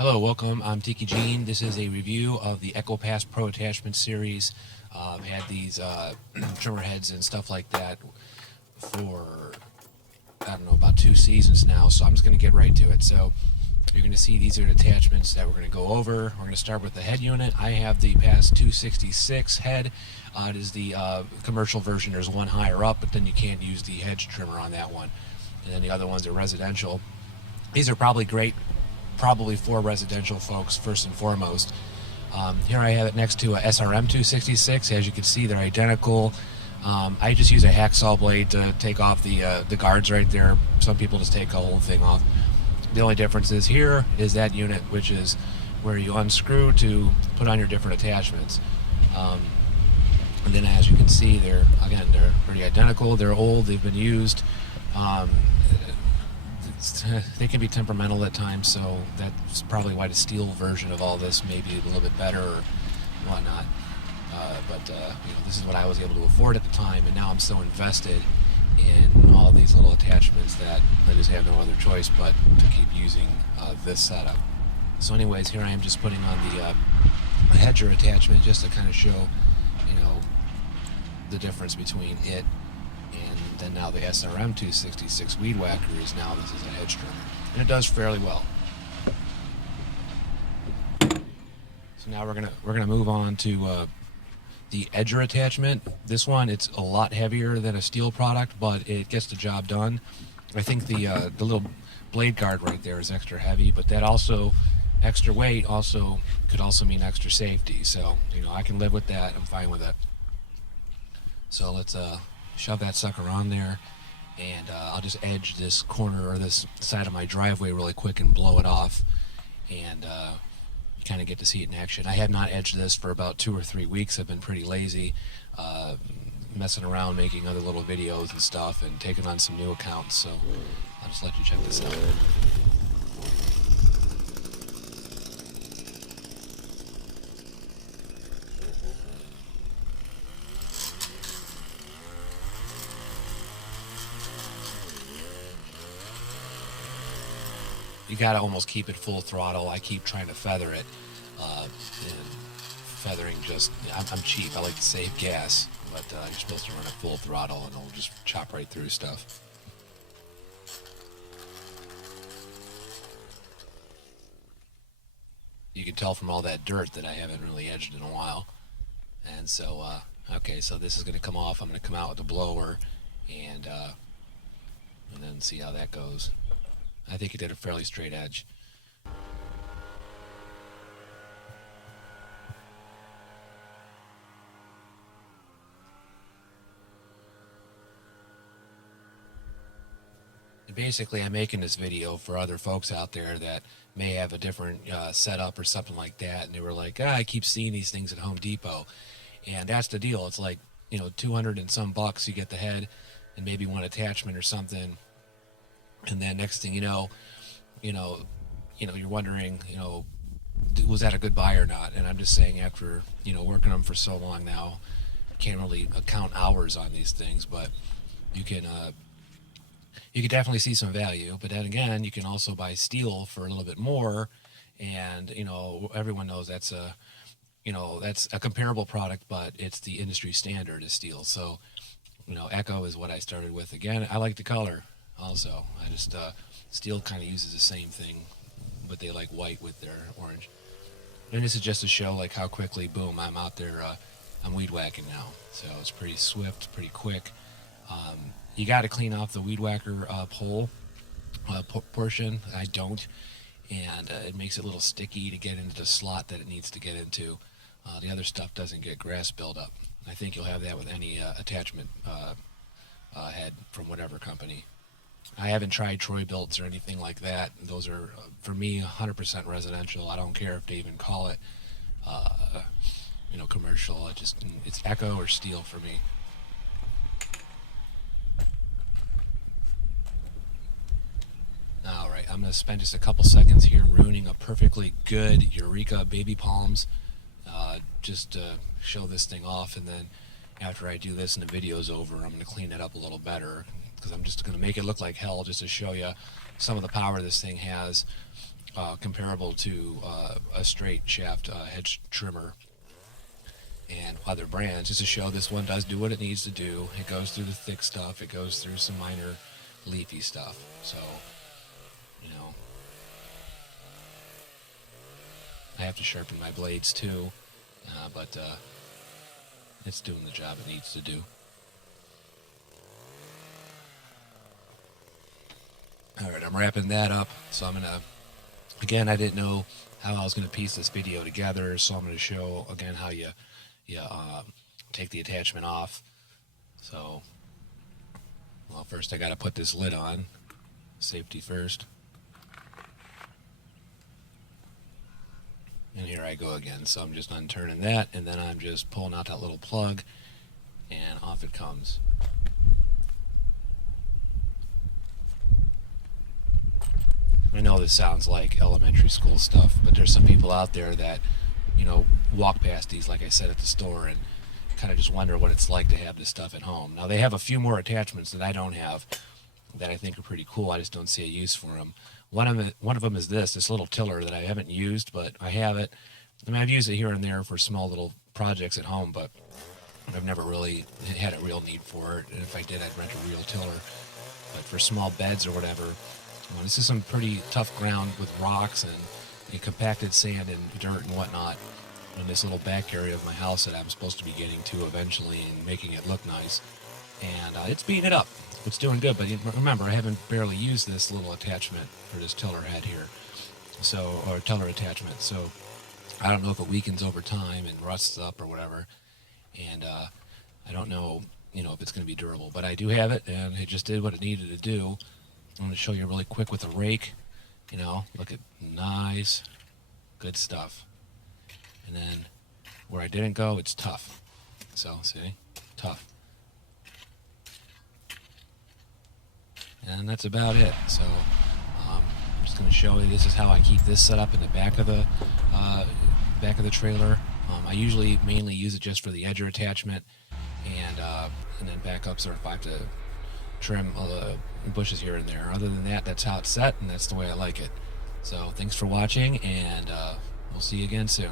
Hello, welcome. I'm Tiki. This is a review of the EchoPass Pro Attachment Series. I've had these trimmer heads and stuff like that for, I don't know, about 2 seasons now, so I'm just going to get right to it. So you're going to see these are the attachments that we're going to go over. We're going to start with the head unit. I have the Pass 266 head. It is the commercial version. There's one higher up, but then you can't use the hedge trimmer on that one. And then the other ones are residential. These are probably great for residential folks first and foremost. Here I have it next to a SRM 266. As you can see, they're identical. I just use a hacksaw blade to take off the guards right there. Some people just take the whole thing off. The only difference is here is that unit, which is where you unscrew to put on your different attachments. And then as you can see, they're pretty identical. They're old, they've been used. They can be temperamental at times, so that's probably why the steel version of all this may be a little bit better or whatnot. But this is what I was able to afford at the time, and now I'm so invested in all these little attachments that I just have no other choice but to keep using this setup. So anyways, here I am just putting on the hedger attachment just to kind of show, the difference between it and then now the SRM 266 Weed Whacker is now this is a hedge trimmer, and it does fairly well. So now we're gonna move on to the edger attachment. This one, it's a lot heavier than a steel product, but it gets the job done. I think the little blade guard right there is extra heavy, but that also extra weight could also mean extra safety. So I can live with that. I'm fine with it. So let's shove that sucker on there, and I'll just edge this corner or this side of my driveway really quick and blow it off, and you kind of get to see it in action. I have not edged this for about 2 or 3 weeks. I've been pretty lazy, messing around, making other little videos and stuff, and taking on some new accounts, so I'll just let you check this out. You gotta almost keep it full throttle. I keep trying to feather it, and feathering I'm cheap. I like to save gas, but you're supposed to run it full throttle and it'll just chop right through stuff. You can tell from all that dirt that I haven't really edged in a while. And so, okay, so this is gonna come off. I'm gonna come out with the blower and then see how that goes. I think it did a fairly straight edge. And basically, I'm making this video for other folks out there that may have a different setup or something like that, and they were like, I keep seeing these things at Home Depot. And that's the deal. It's like, 200 and some bucks, you get the head and maybe one attachment or something. And then next thing you're wondering, was that a good buy or not? And I'm just saying, after working them for so long now, can't really count hours on these things, but you can definitely see some value. But then again, you can also buy steel for a little bit more, and everyone knows that's a comparable product, but it's the industry standard is steel. So Echo is what I started with. Again, I like the color. Also, I just steel kind of uses the same thing, but they like white with their orange. And this is just to show like how quickly, boom, I'm out there. I'm weed whacking now, so it's pretty swift, pretty quick. You got to clean off the weed whacker pole portion. I don't, and it makes it a little sticky to get into the slot that it needs to get into. The other stuff doesn't get grass buildup. I think you'll have that with any attachment head from whatever company. I haven't tried Troy Builts or anything like that. Those are, for me, 100% residential. I don't care if they even call it, commercial. It's Echo or steel for me. All right, I'm going to spend just a couple seconds here ruining a perfectly good Eureka Baby Palms, just to show this thing off, and then after I do this and the video's over, I'm going to clean it up a little better, because I'm just going to make it look like hell just to show you some of the power this thing has. comparable to a straight shaft hedge trimmer and other brands, just to show this one does do what it needs to do. It goes through the thick stuff, it goes through some minor leafy stuff. So, you know, I have to sharpen my blades too, but it's doing the job it needs to do. Alright, I'm wrapping that up, so I'm going to, again, I didn't know how I was going to piece this video together, so I'm going to show, again, how you take the attachment off. So, well, first I got to put this lid on, safety first. And here I go again, so I'm just unturning that, and then I'm just pulling out that little plug, and off it comes. I know this sounds like elementary school stuff, but there's some people out there that, you know, walk past these, like I said, at the store and kind of just wonder what it's like to have this stuff at home. Now, they have a few more attachments that I don't have that I think are pretty cool. I just don't see a use for them. One of them is this little tiller that I haven't used, but I have it. I mean, I've used it here and there for small little projects at home, but I've never really had a real need for it. And if I did, I'd rent a real tiller. But for small beds or whatever, well, this is some pretty tough ground with rocks and compacted sand and dirt and whatnot in this little back area of my house that I'm supposed to be getting to eventually and making it look nice. And it's beating it up. It's doing good, but remember, I haven't barely used this little attachment for this tiller head here, so, or tiller attachment. So I don't know if it weakens over time and rusts up or whatever. And I don't know, you know, if it's going to be durable. But I do have it, and it just did what it needed to do. I'm going to show you really quick with a rake. You know, look at nice, good stuff. And then where I didn't go, it's tough. So, see? Tough. And that's about it. So, I'm just going to show you, this is how I keep this set up in the back of the trailer. I usually mainly use it just for the edger attachment, and then backups or if I have to trim the bushes here and there. Other than that, that's how it's set, and that's the way I like it. So thanks for watching, and we'll see you again soon.